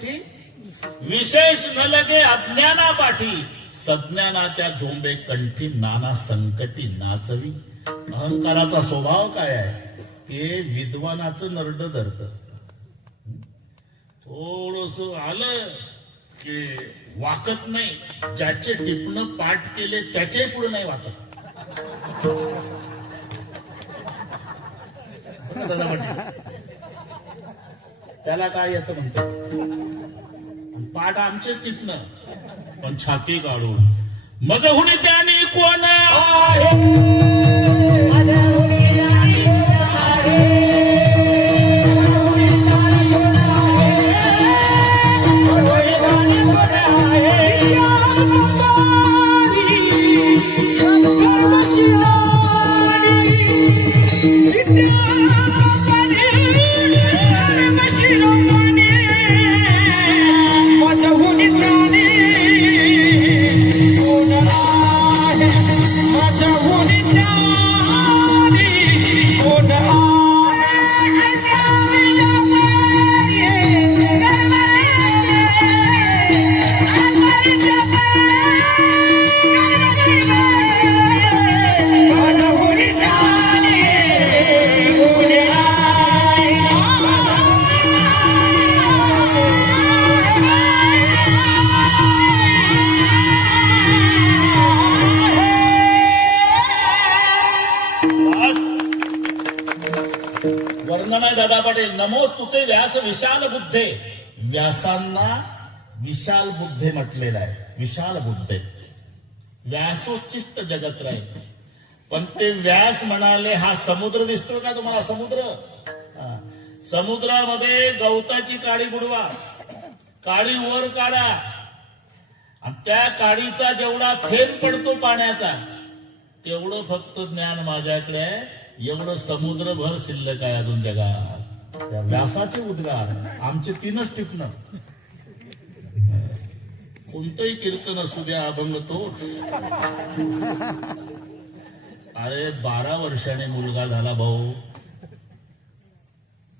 गोठी विशेष न लगे अज्ञाना पाठी, सज्ञानाच्या झोंबे कंठी नाना संकटी नाचवी. अहंकाराचा स्वभाव काय आहे? ते विद्वानाचं नरड धरत. थोडस आलं की वाकत नाही. ज्याचे टिपणं पाठ केले त्याचे पुढे नाही वाकत. त्याला काय येतं म्हणतात, पाठ आमचे टिपणं, पण छाती काढून मज हुनी त्याने कोण आहे. वर्णन आहे दादा पाटील. नमोस्तुते व्यास विशाल बुद्धे. व्यासांना विशाल बुद्धे म्हटलेलं आहे. विशाल बुद्धे, व्यासोच्चिष्ट जगत राहील. पण ते व्यास म्हणाले, हा समुद्र दिसतो का तुम्हाला? समुद्र, समुद्रामध्ये गवताची काडी बुडवा, काडी वर काढा, आणि त्या काडीचा जेवढा थेंब पडतो पाण्याचा तेवढं फक्त ज्ञान माझ्याकडे आहे. एवढं समुद्रभर शिल्लक आहे अजून जगात. त्या व्यासाचे उद्गार आमचे 3च टिपणं. कोणतंही कीर्तन असू द्या, अभंग तोच. अरे 12 वर्षाने मुलगा झाला भाऊ,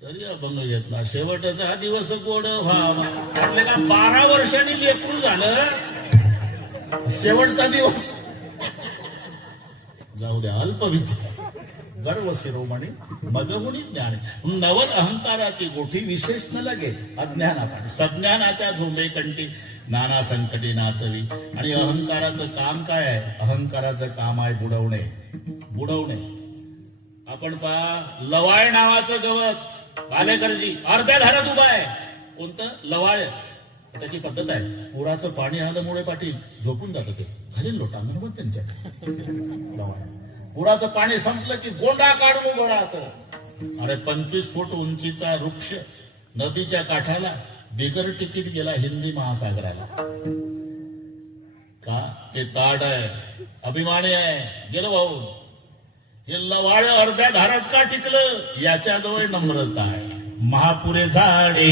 तरी अभंग घेतला. शेवटचा दिवस गोड व्हावा. म्हटलं का 12 वर्षांनी लेकरू झालं, शेवटचा दिवस जाऊ द्या. अल्पविद्या गर्व शिरोमणी मजहुनी ज्ञान. नवल अहंकाराची गोठी विशेष न लगे अज्ञाना पाठी, सज्ञानाच्या झोंबे कंठी नाना संकटी नाचवी. आणि अहंकाराचं काम काय आहे? अहंकाराचं काम आहे बुडवणे. बुडवणे. आपण पहा, लवाळ नावाचं गवत पालेकरजी अर्ध्या धारात उभा आहे. कोणतं? लवाळ. त्याची पद्धत आहे, पुराचं पाणी आलं मुळे पाटील झोपून जातं, ते घालील लोटा म्हणून त्यांच्या. लवाळ पुराचं पाणी संपलं की गोंडा काढून उभं राहतं. अरे 25 फूट उंचीचा वृक्ष नदीच्या काठाला बिगर तिकीट गेला हिंदी महासागराला. का? ते ताड आहे, अभिमानी आहे, गेलो भाऊ. हे लवाळ अर्ध्या धारात का टिकलं? याच्याजवळ नम्रता आहे. महापुरे झाडे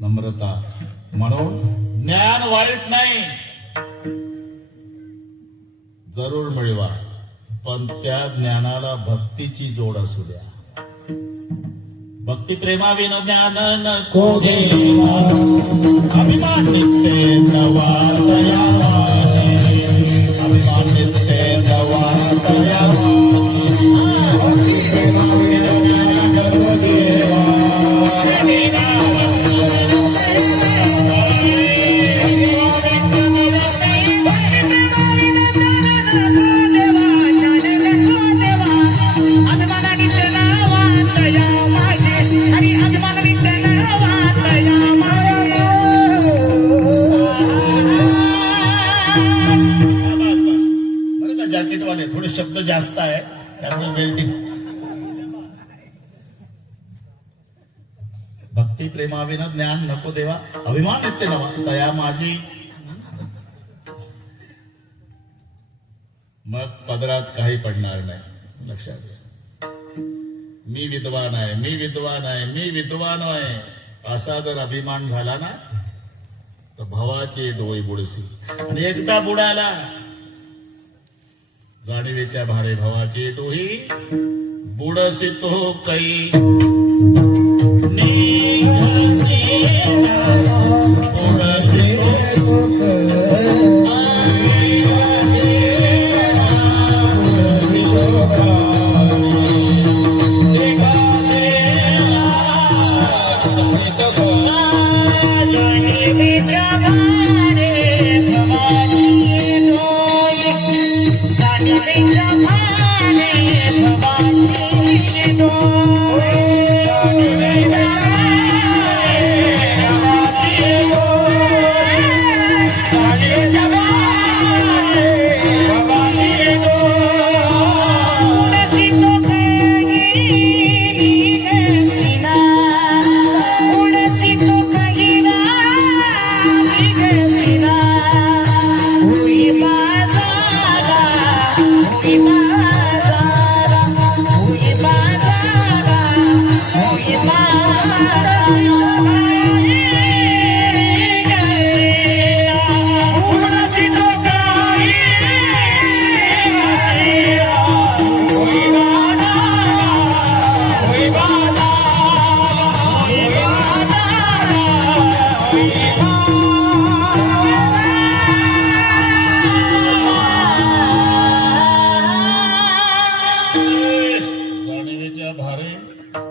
नम्रता. म्हणून ज्ञान वाईट नाही, जरूर मिळवा, पण त्या ज्ञानाला भक्तीची जोड असू द्या. भक्ती प्रेमाविन ज्ञान नको देवा, अभिमान नित्य नवा तया वाजे, अभिमान नित्य नवा तया वाजे. भक्ती प्रेमाविन ज्ञान नको देवा, जॅकेटवाले थोडे शब्द जास्त आहे त्यामुळे वेल्डिंग. भक्ती प्रेमाविन ज्ञान नको देवा, अभिमान नित्य नवा तया माझी. मग पदरात काही पडणार नाही. लक्षात घ्या, मी विद्वान आहे, मी विद्वान आहे, मी विद्वान आहे असा जर अभिमान झाला ना तर भवाचे डोळे बुडसी. आणि एकदा बुडाला जाणीवेच्या भारे भवाचे डोही बुडसी तो कै.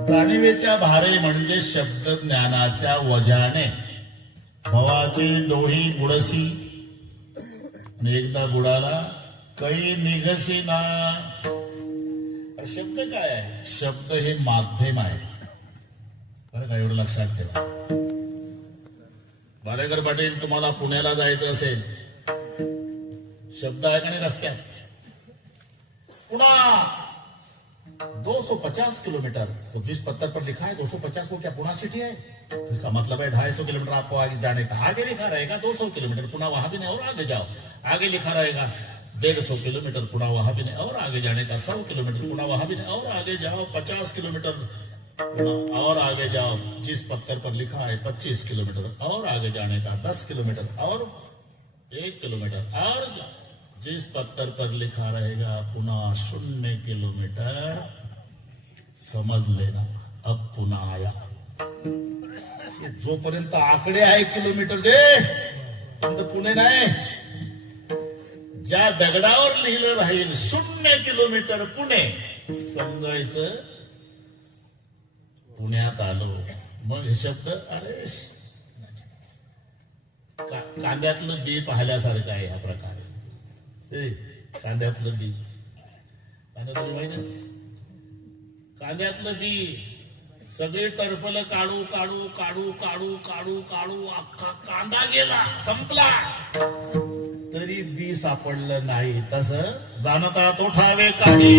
जाणीवेच्या भारे म्हणजे शब्द ज्ञानाच्या वजाने भवाचे डोही बुडसी. आणि एकदा बुडाला कै निघसी ना. शब्द काय आहे? शब्द हे माध्यम आहे बरं का, एवढं लक्षात ठेवा. बालेकर पाटील, तुम्हाला पुण्याला जायचं असेल, शब्द आहे का नाही रस्त्यात? पुणा 250 किलोमीटर, तो जिस पत्थर पर लिखा है 250 वो क्या पुणे सिटी है? तो इसका मतलब है 250 किलोमीटर आपको आगे जाने का. आगे लिखा रहेगा 200 किलोमीटर, पुणे वहां भी नहीं और आगे जाओ. आगे लिखा रहेगा 150 किलोमीटर, पुणे वहां भी नहीं और आगे जाने का. 100 किलोमीटर, पुणे वहां भी नहीं और आगे जाओ. 50 किलोमीटर और आगे जाओ. जिस पत्थर पर लिखा है 25 किलोमीटर और आगे जाने का. 10 किलोमीटर और 1 किलोमीटर और जिस पत्थर पर लिखा रहेगा पुनः 0 किलोमीटर, समझ लेना अब पुन्हा आया. जोपर्यंत आकडे आहे किलोमीटर दे पुणे नाही. ज्या दगडावर लिहिलं राहील 0 किलोमीटर पुणे, समजायचं पुण्यात आलो. मग हे शब्द अरे कांद्यातलं बी पाहिल्यासारखं आहे. ह्या प्रकारे कांद्यातलं बी, कांद्यातलं बी माहिती, कांद्यातलं बी सगळे टरफल काढू काढू काढू काढू काढू काढू अख्खा कांदा गेला, संपला, तरी बी सापडलं नाही. तसं जाणता तो ठावे काही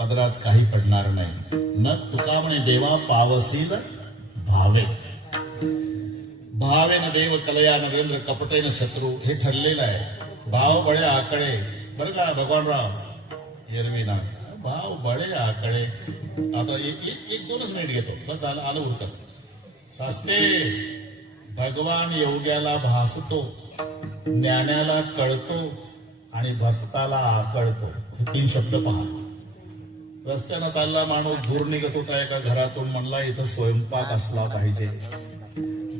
पदरात काही पडणार नाही. न तुका म्हणे देवा पावसील भावे. भावेन देव कलया नरेंद्र कपटेन शत्रू, हे ठरलेलं आहे. भाव बळे आकडे, बरं का भगवानराव एरवी ना, भाव बळे आकडे. आता एक दोनच मिनिट घेतो, बस झालं, आलं उरकत. सासते, भगवान योग्याला भासतो, ज्ञानाला कळतो आणि भक्ताला आकळतो. हे 3 शब्द पहा. रस्त्यानं चालला माणूस दूर निघत होता एका घरातून, म्हणला इथं स्वयंपाक असला पाहिजे.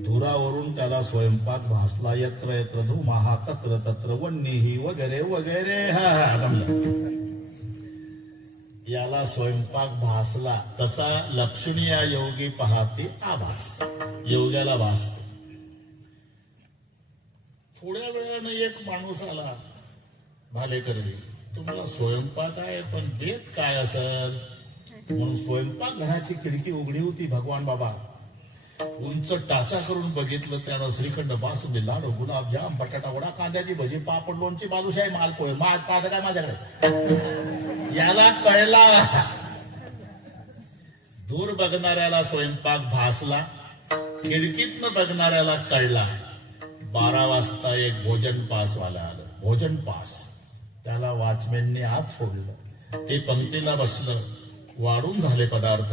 धुरावरून त्याला स्वयंपाक भासला. यत्र यत्र धुमाहा तत्र तत्र वन्नीही वगैरे वगैरे. हा जमलं. याला स्वयंपाक भासला. तसा लक्ष्मी या योगी पाहते आभास. योग्याला भासतो. थोड्या वेळानं एक माणूस आला, भालेकरजी तुम्हाला स्वयंपाक आहे, पण बेत काय असेल म्हणून स्वयंपाक घराची खिडकी उघडी होती. भगवान बाबा उंच टाचा करून बघितलं. त्यानं श्रीखंड, बासुंदी, लाडू, गुलाबजाम, बटाटा वडा, कांद्याची भजी, पापड, लोणची, बालुशाही, मालपोहे, पाहत काय माझ्याकडे. याला कळला. दूर बघणाऱ्याला स्वयंपाक भासला, खिडकीतनं बघणाऱ्याला कळला. 12 वाजता एक भोजन पासवाला आलं. भोजन पास त्याला वॉचमॅनने आत सोडलं. ते पंक्तीला बसलं. वाढून झाले पदार्थ.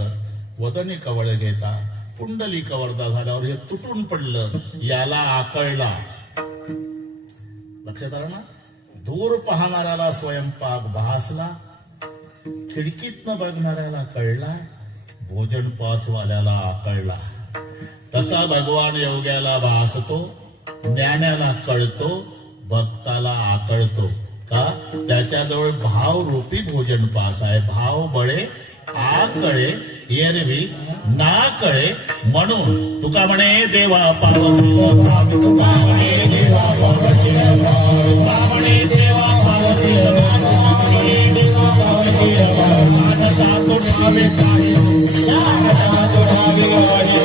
वदनी कवळ घेता कुंडली कवर्दा झाल्यावर हे तुटून पडलं. याला आकळला. लक्षात आलं ना. दूर पाहणाऱ्याला स्वयंपाक भासला, खिडकीतनं बघणाऱ्याला कळला, भोजन पासवाल्याला आकळला. तसा भगवान योग्याला भासतो, ज्ञानाला कळतो, भक्ताला आकळतो. का? त्याच्याजवळ भाव रूपी भोजन पास आहे. भाव बळे आकळे एरवी ना कळे, म्हणून तुका म्हणे देवा पावसी. तुका म्हणे देवा पावसी. तुका म्हणे देवा पावसी. देवा पावसी. मानसा तो ठावे काही, मानसा तो ठावे काही,